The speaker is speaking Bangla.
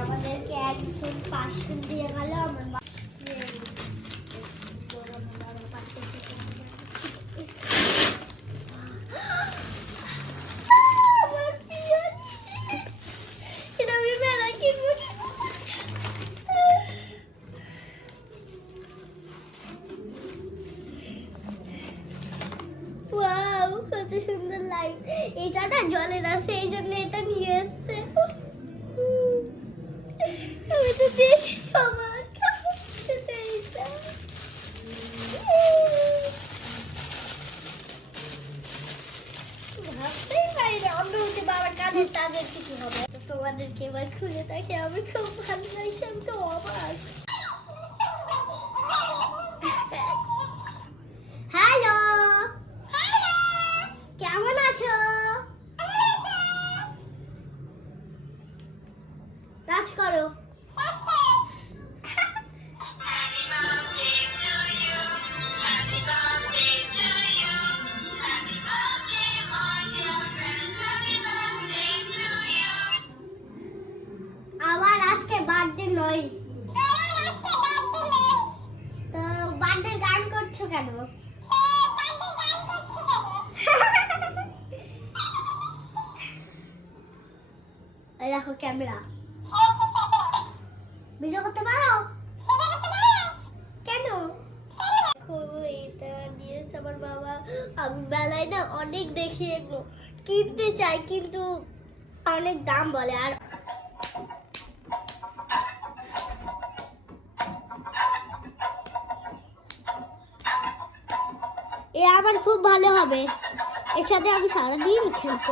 আমাদেরকে একজন পার্সেল দিয়ে গেল আমার কত সুন্দর লাইট এটা না জলের আছে, এই জন্য এটা নিয়ে এসছে। তাদের কিছু হবে তোমাদেরকে এবার খুলে দেখে আমি খুব ভালো লাগছে, আমি তো অবাক। নাচ করো। আমার আজকে বার্থডে নয়। তো বার্থডে গান করছ কেন? দেখো ক্যামেরা। ভিডিও করতে পারো? কেন? এটা আমার বাবা। আমি বেলায় না অনেক দেখি এগুলো। কিনতে চাই, কিন্তু অনেক দাম বলে। আর এ আমার খুব ভালো হবে। এর সাথে আমি সারাদিন খেলব।